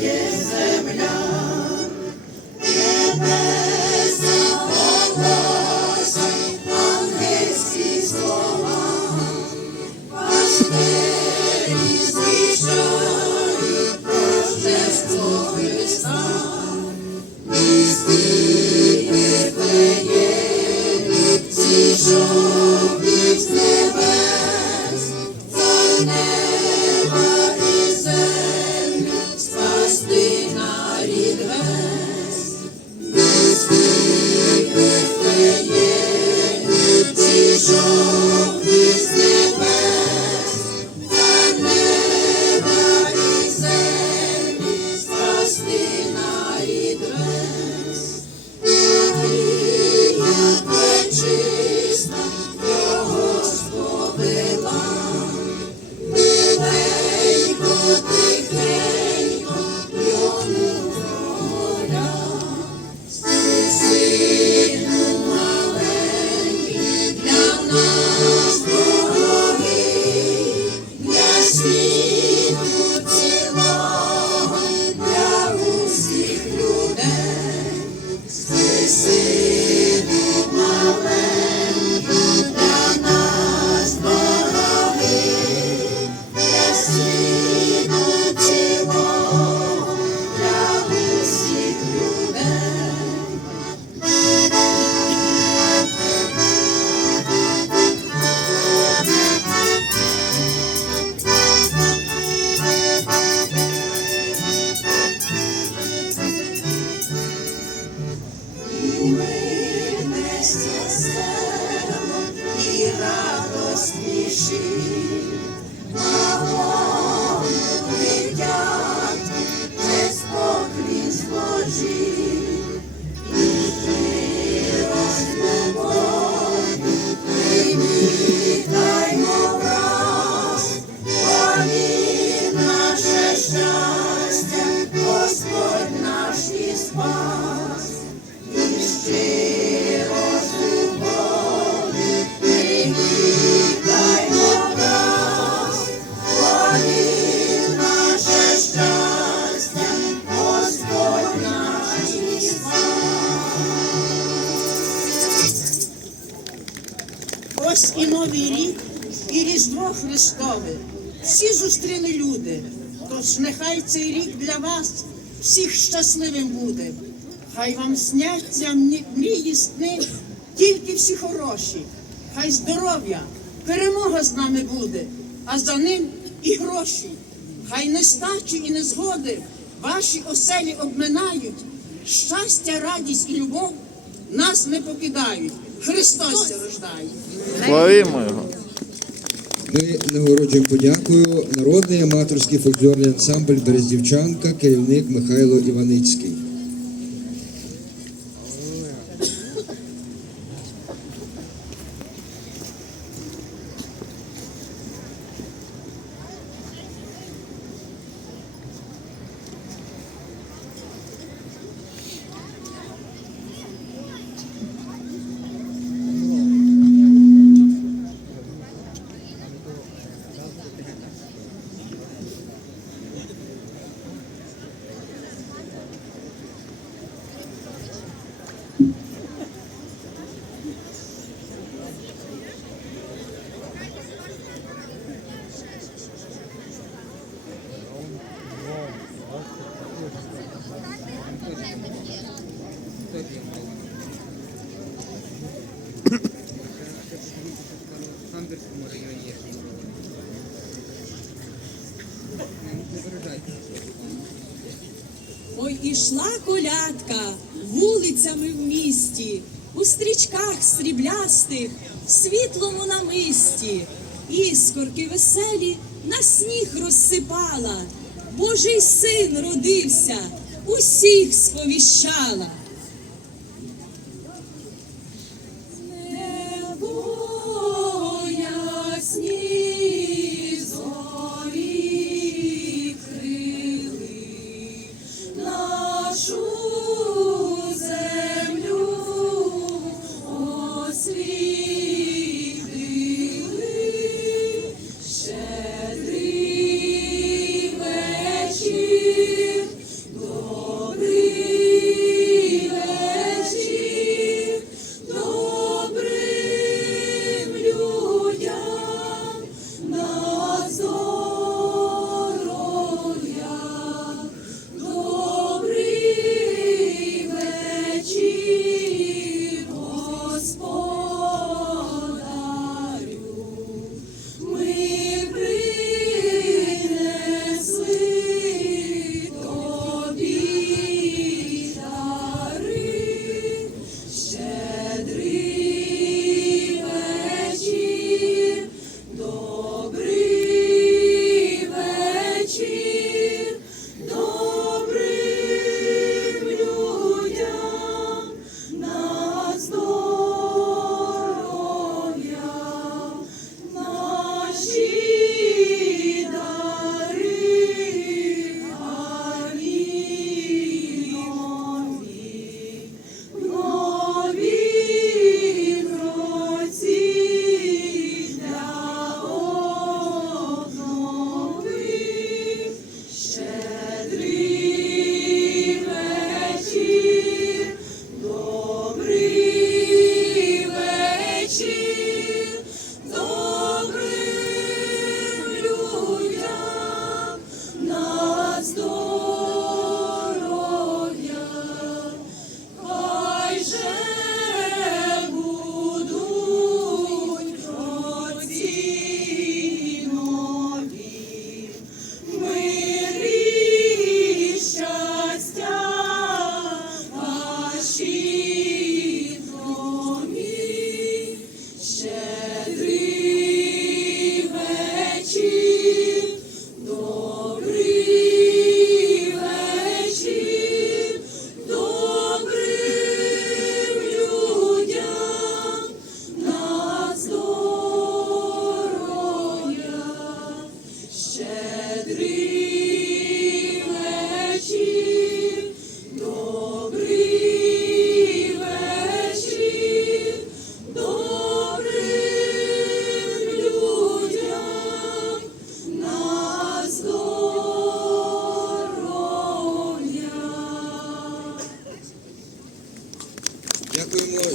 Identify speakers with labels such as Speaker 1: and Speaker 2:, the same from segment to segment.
Speaker 1: Yes, every night. Господь наш і спас.
Speaker 2: Ось і Новий рік, і Різдво Христове. Всі зустріли люди. Тож нехай цей рік для вас всіх щасливим буде. Хай вам сняться мрії сни, тільки всі хороші. Хай здоров'я, перемога з нами буде, а за ним і гроші. Хай нестачі і незгоди ваші оселі обминають. Щастя, радість і любов нас не покидають. Христос рождає.
Speaker 3: Славімо його.
Speaker 4: Ми нагороджуємо подякою народний аматорський фольклорний ансамбль Берездівчанка, керівник Михайло Іваницький.
Speaker 5: Ішла колядка вулицями в місті, у стрічках сріблястих, в світлому намисті, іскорки веселі на сніг розсипала. Божий син родився, усіх сповіщала.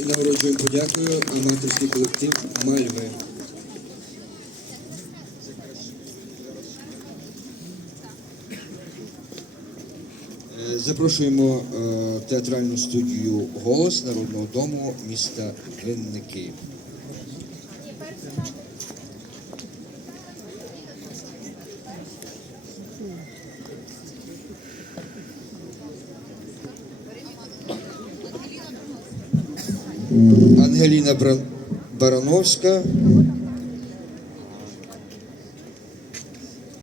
Speaker 4: Нагороджуємо подякою аматорський колектив Мальви. Е, Запрошуємо е, театральну студію Голос Народного дому міста Винники. Ангеліна Барановська,